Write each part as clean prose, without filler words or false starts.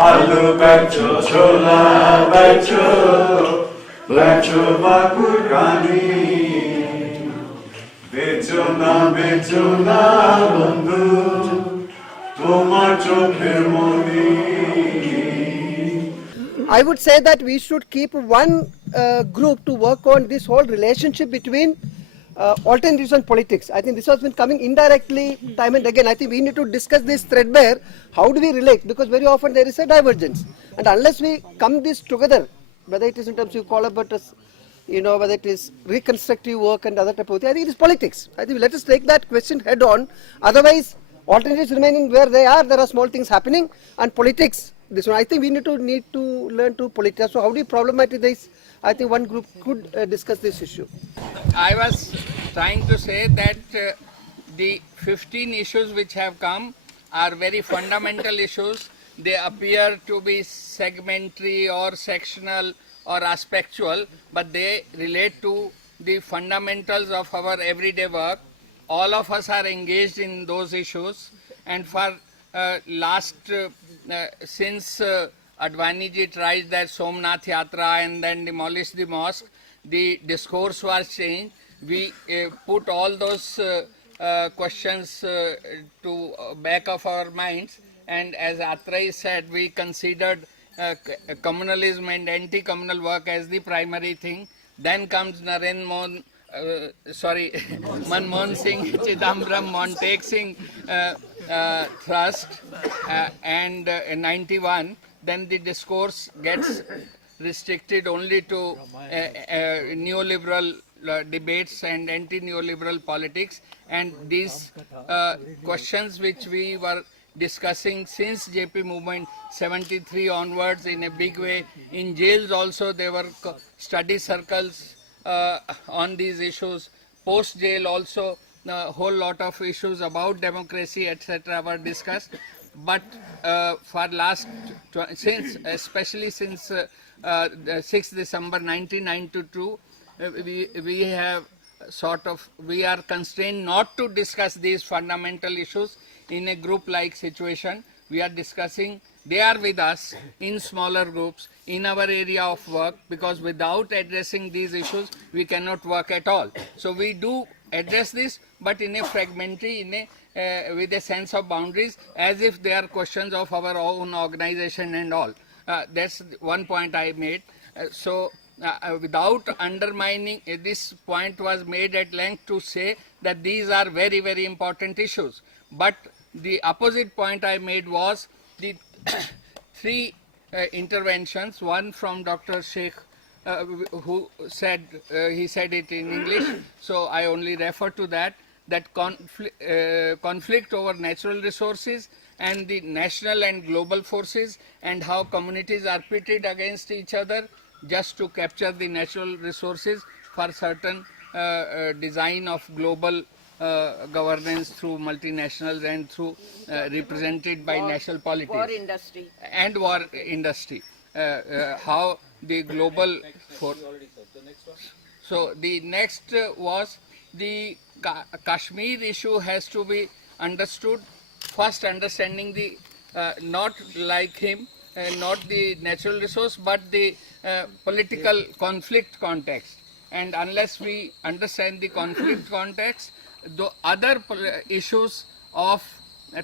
Alu becho, chola becho, becho bakurani. Becho na bandhu, tomar chokher moni. I would say that we should keep one group to work on this whole relationship between alternatives and politics. I think this has been coming indirectly time and again. I think we need to discuss this threadbare. How do we relate? Because very often there is a divergence. And unless we come this together, whether it is in terms you call about us, whether it is reconstructive work and other type of thing, I think it is politics. I think let us take that question head on. Otherwise, alternatives remaining where they are, there are small things happening, and politics. This one, I think we need to learn to politics. So how do you problematize this? I think one group could discuss this issue. I was trying to say that the 15 issues which have come are very fundamental issues. They appear to be segmentary or sectional or aspectual, but they relate to the fundamentals of our everyday work. All of us are engaged in those issues, and for since Advani ji tried that Somnath Yatra and then demolished the mosque, the discourse was changed. We put all those questions to back of our minds, and as Atrai said, we considered communalism and anti-communal work as the primary thing. Then comes Manmohan Singh, Chidambaram, Montague Singh thrust, and in 91, then the discourse gets restricted only to neoliberal debates and anti-neoliberal politics, and these questions which we were discussing since JP movement 73 onwards in a big way. In jails also there were study circles on these issues. Post jail also a whole lot of issues about democracy etc. were discussed. But for especially since 6th December 1992, we have we are constrained not to discuss these fundamental issues in a group-like situation. We are discussing, they are with us in smaller groups, in our area of work, because without addressing these issues, we cannot work at all. So we do address this, but in a fragmentary, with a sense of boundaries, as if they are questions of our own organization and all. That's one point I made. Without undermining, this point was made at length to say that these are very, very important issues. But the opposite point I made was the three interventions, one from Dr. Sheikh, who said, he said it in English, so I only refer to that conflict over natural resources and the national and global forces, and how communities are pitted against each other just to capture the natural resources for certain design of global governance through multinationals and through represented by national politics. War industry. And war industry. How the global... So the next was the Kashmir issue has to be understood. First understanding the, not like him, not the natural resource, but the political conflict context. And unless we understand the conflict context, the other issues of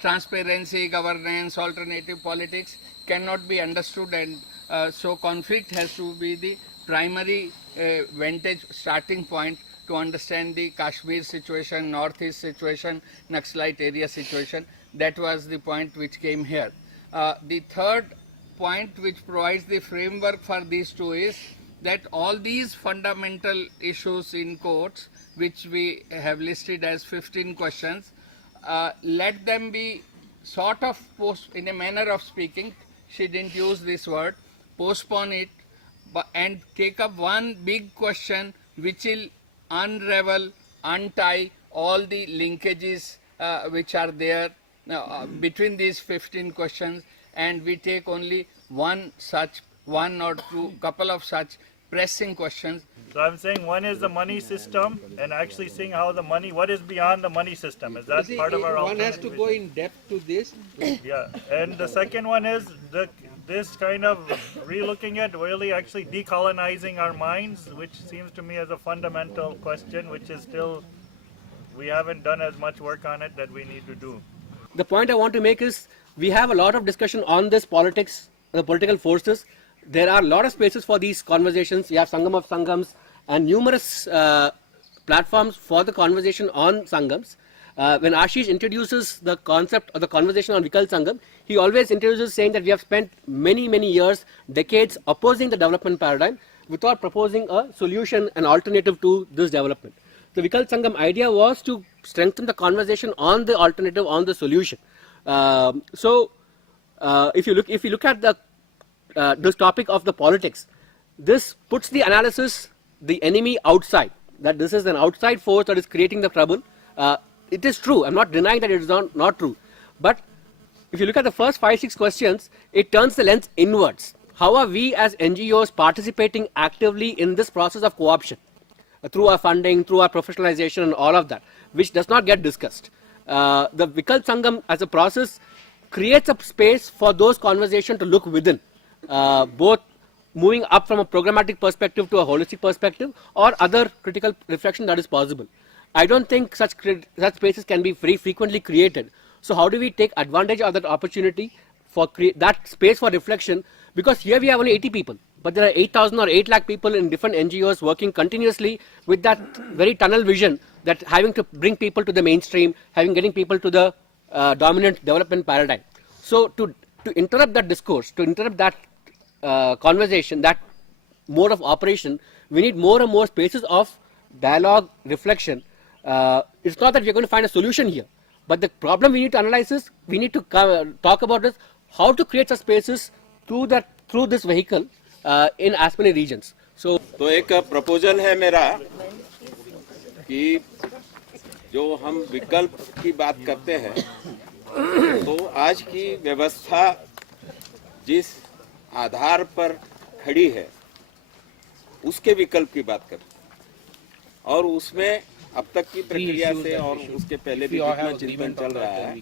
transparency, governance, alternative politics cannot be understood, and so conflict has to be the primary vantage starting point to understand the Kashmir situation, Northeast situation, Naxalite area situation. That was the point which came here. The third point which provides the framework for these two is that all these fundamental issues in courts, which we have listed as 15 questions, let them be sort of in a manner of speaking, she didn't use this word, postpone it, and take up one big question which will unravel, untie all the linkages which are there between these 15 questions, and we take only one or two, couple of such pressing questions. So I'm saying one is the money system, and actually seeing how the money, what is beyond the money system, is that part of our one has to go in depth to this. Yeah, and the second one is the this kind of relooking at really actually decolonizing our minds, which seems to me as a fundamental question, which is still, we haven't done as much work on it that we need to do. The point I want to make is we have a lot of discussion on this politics, the political forces. There are a lot of spaces for these conversations. You have Sangam of Sangams and numerous platforms for the conversation on Sangams. When Ashish introduces the concept of the conversation on Vikal Sangam, he always introduces saying that we have spent many, many years, decades opposing the development paradigm without proposing a solution, an alternative to this development. The Vikal Sangam idea was to strengthen the conversation on the alternative, on the solution. If you look at the this topic of the politics, this puts the analysis, the enemy outside, that this is an outside force that is creating the trouble. It is true, I'm not denying that it is not true, but if you look at the first 5-6 questions, it turns the lens inwards. How are we as NGOs participating actively in this process of co-option? Through our funding, through our professionalization and all of that, which does not get discussed. The Vikal Sangam as a process creates a space for those conversations to look within, both moving up from a programmatic perspective to a holistic perspective or other critical reflection that is possible. I don't think such spaces can be very frequently created. So how do we take advantage of that opportunity for that space for reflection? Because here we have only 80 people, but there are 8,000 or 8 lakh people in different NGOs working continuously with that very tunnel vision, that having to bring people to the mainstream, getting people to the dominant development paradigm. So to interrupt that discourse, to interrupt that conversation, that mode of operation, we need more and more spaces of dialogue, reflection. It's not that we're going to find a solution here, but the problem we need to analyze is, we need to talk about is how to create such spaces through this vehicle in as many regions. So एक proposal है मेरा कि जो हम विकल्प की बात करते हैं, तो आज की व्यवस्था जिस आधार पर खड़ी है उसके विकल्प की बात करते हैं, और उसमें अब तक की प्रक्रिया से और उसके पहले भी जितना चिंतन चल रहा है,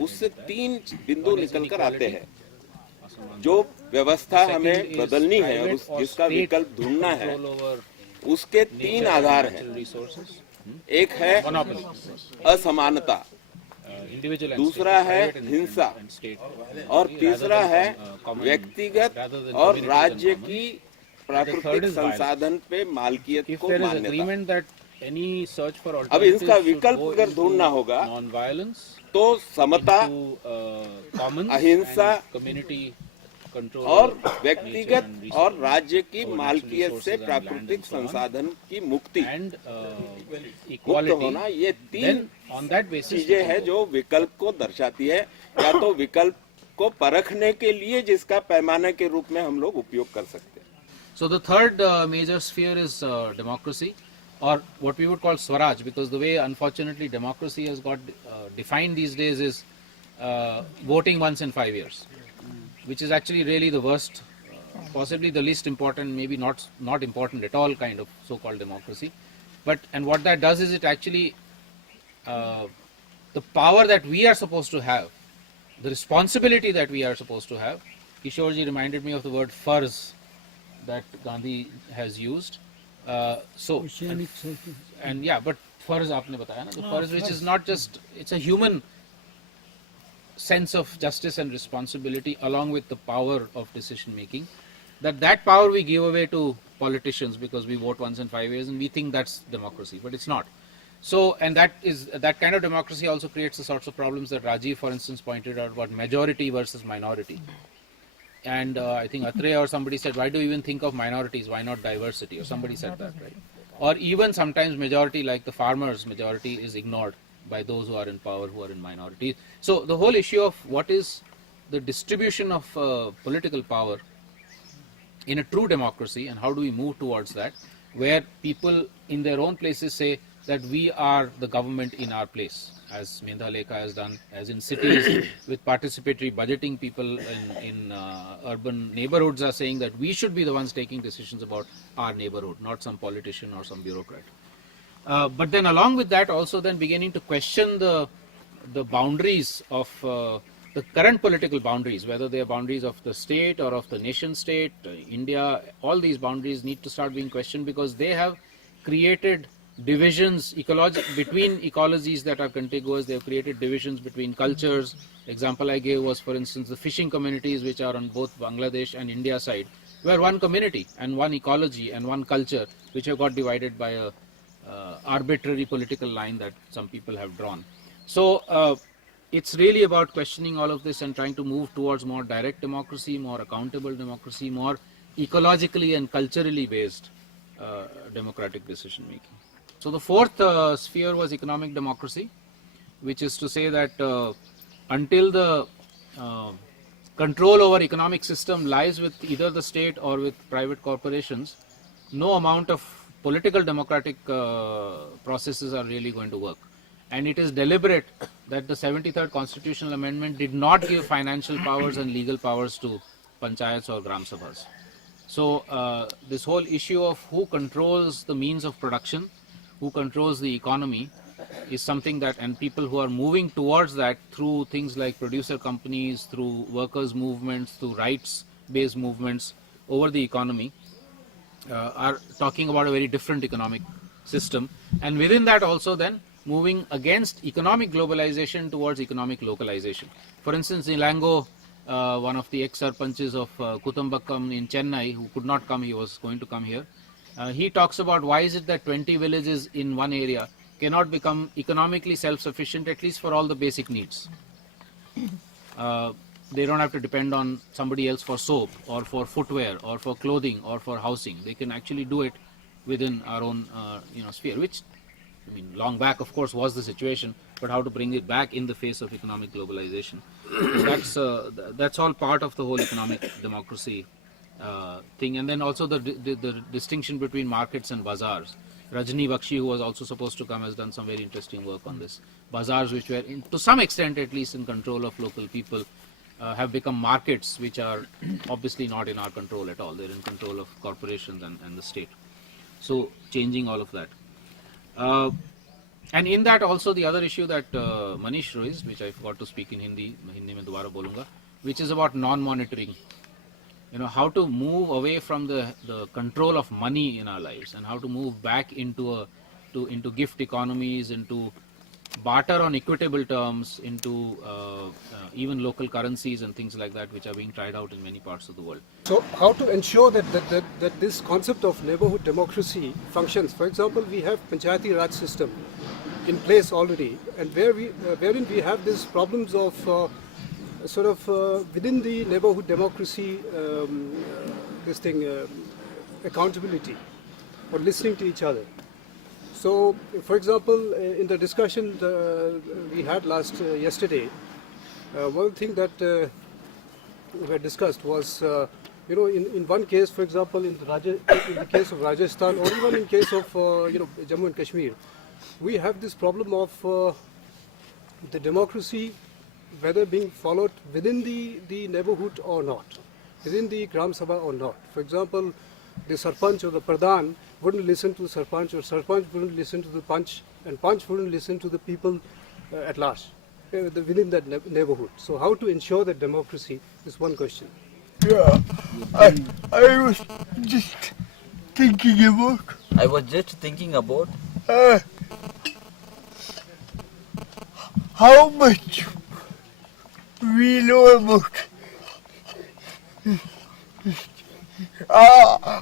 उससे 3 बिंदु निकल कर आते हैं. जो व्यवस्था हमें बदलनी है और जिसका विकल्प ढूंढना है, उसके 3 आधार हैं. एक है असमानता, दूसरा है हिंसा, और तीसरा है व्यक्तिगत और राज्य की प्राकृतिक संसाधन पे मालकियत को मान्यता. अब इसका विकल्प अगर ढूंढना होगा तो समता, अहिंसा और व्यक्तिगत और राज्य की मालकियत से प्राकृतिक संसाधन की मुक्ति, मुक्त होना, ये 3 चीजें हैं जो विकल्प को दर्शाती है, या तो विकल्प को परखने के लिए जिसका पैमाने के रूप में हम लोग उपयोग कर सकते हैं. So the third major sphere is democracy, or what we would call Swaraj, because the way unfortunately democracy has got defined these days is voting once in 5 years, which is actually really the worst, possibly the least important, maybe not important at all kind of so-called democracy. And what that does is it actually, the power that we are supposed to have, the responsibility that we are supposed to have, Kishorji reminded me of the word farz that Gandhi has used. And yeah, but farz aapne bataya na, the farz which is not just, it's a human sense of justice and responsibility along with the power of decision making, that power we give away to politicians because we vote once in 5 years and we think that's democracy, but it's not. So, and that kind of democracy also creates the sorts of problems that Rajiv, for instance, pointed out about majority versus minority. And I think Atre or somebody said, why do you even think of minorities? Why not diversity? Or somebody said that, right? Or even sometimes majority, like the farmers' majority, is ignored by those who are in power, who are in minority. So the whole issue of what is the distribution of political power in a true democracy, and how do we move towards that, where people in their own places say that we are the government in our place, as Mendha Lekha has done, as in cities with participatory budgeting, people in urban neighborhoods are saying that we should be the ones taking decisions about our neighborhood, not some politician or some bureaucrat. But then along with that also then beginning to question the boundaries of the current political boundaries, whether they are boundaries of the state or of the nation state, India, all these boundaries need to start being questioned, because they have created divisions between ecologies that are contiguous. They have created divisions between cultures. Example I gave was, for instance, the fishing communities which are on both Bangladesh and India side were one community and one ecology and one culture, which have got divided by a arbitrary political line that some people have drawn. So it's really about questioning all of this and trying to move towards more direct democracy, more accountable democracy, more ecologically and culturally based democratic decision making. So the fourth sphere was economic democracy, which is to say that until the control over economic system lies with either the state or with private corporations, no amount of political democratic processes are really going to work. And it is deliberate that the 73rd constitutional amendment did not give financial powers and legal powers to panchayats or gram sabhas. So this whole issue of who controls the means of production, who controls the economy, is something that, and people who are moving towards that through things like producer companies, through workers' movements, through rights-based movements over the economy, are talking about a very different economic system. And within that also then moving against economic globalization towards economic localization. For instance, Nilango, one of the ex-sarpanches of Kutambakkam in Chennai, who could not come, he was going to come here, he talks about why is it that 20 villages in one area cannot become economically self-sufficient, at least for all the basic needs. They don't have to depend on somebody else for soap or for footwear or for clothing or for housing. They can actually do it within our own sphere, which, I mean, long back of course was the situation, but how to bring it back in the face of economic globalization. That's all part of the whole economic democracy thing. And then also the distinction between markets and bazaars. Rajni Bakshi, who was also supposed to come, has done some very interesting work on this. Bazaars, which were to some extent at least in control of local people, have become markets which are obviously not in our control at all. They're in control of corporations and the state. So changing all of that. And in that also the other issue that Manish raised, which I forgot to speak in Hindi mein dobara bolunga, which is about non-monitoring. How to move away from the control of money in our lives and how to move back into gift economies, into barter on equitable terms, into even local currencies and things like that, which are being tried out in many parts of the world. So how to ensure that this concept of neighborhood democracy functions? For example, we have Panchayati Raj system in place already, and wherein we have these problems of within the neighborhood democracy, accountability or listening to each other. So, for example, in the discussion we had yesterday, one thing that we had discussed was, in one case, for example, in the case of Rajasthan, or even in case of Jammu and Kashmir, we have this problem of the democracy, whether being followed within the neighborhood or not, within the Gram Sabha or not. For example, the Sarpanch or the Pradhan wouldn't listen to the Sarpanch, or Sarpanch wouldn't listen to the Panch, and Panch wouldn't listen to the people at large within that neighborhood. So how to ensure that democracy is one question. Yeah, I was just thinking about how much we know about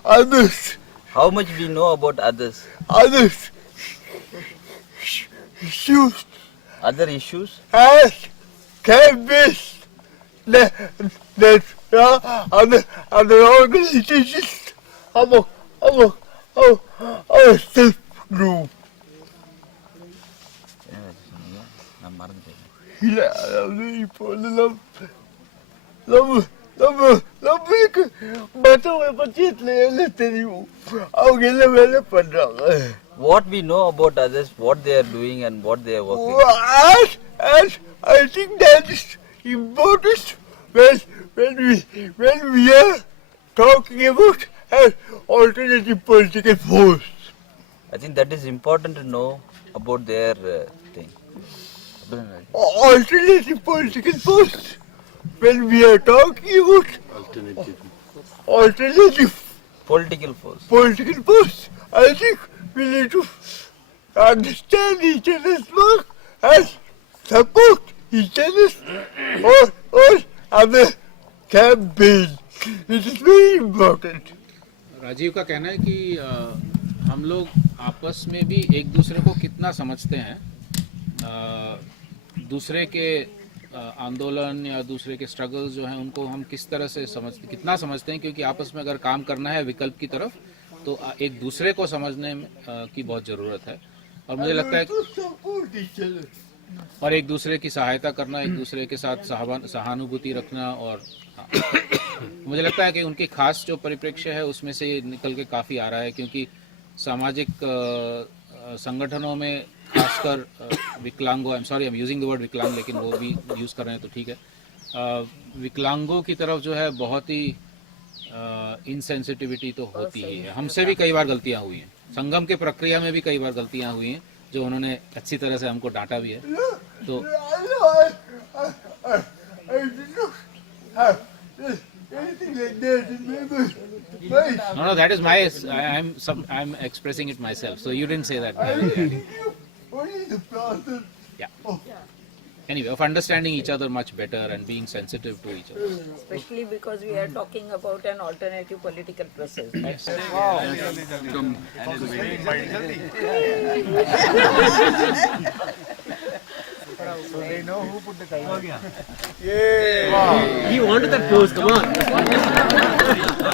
others. How much we know about others? Others. Issues. Other issues? As can be that other organizations our self-group. What we know about others, what they are doing and what they are working. As I think that is important when we are talking about an alternative political force. I think that is important to know about their thing. Alternative political force. when we are talking about alternative Political force. political force, I think we need to understand each other's work and support each other's or other campaign. It is very important. Rajiv का कहना है कि हम लोग आपस में भी एक दूसरे को कितना समझते हैं, दूसरे के आंदोलन या दूसरे के स्ट्रगल्स जो हैं उनको हम किस तरह से कितना समझते हैं, क्योंकि आपस में अगर काम करना है विकल्प की तरफ तो एक दूसरे को समझने की बहुत ज़रूरत है। और मुझे लगता है और एक दूसरे की सहायता करना, एक दूसरे के साथ सहानुभूति रखना, और मुझे लगता है कि उनकी खास जो परिप्रेक्ष्य है उसमें से ये निकल के काफ़ी आ रहा है, क्योंकि सामाजिक संगठनों में खासकर विकलांगों, I am sorry I am using the word विकलांग, लेकिन वो भी यूज़ कर रहे हैं तो ठीक है, विकलांगों की तरफ जो है बहुत ही इनसेंसिटिविटी तो होती ही है। हमसे भी कई बार गलतियाँ हुई हैं, संगम के प्रक्रिया में भी कई बार गलतियाँ हुई हैं जो उन्होंने अच्छी तरह से हमको डांटा भी है। तो no, that is my, I'm expressing it myself, so you didn't say that. Yeah. Anyway, of understanding each other much better and being sensitive to each other. Especially because we are talking about an alternative political process. Yes. So they know who put the timer. He wanted that pose, come on.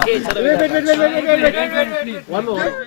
Okay, wait. One more.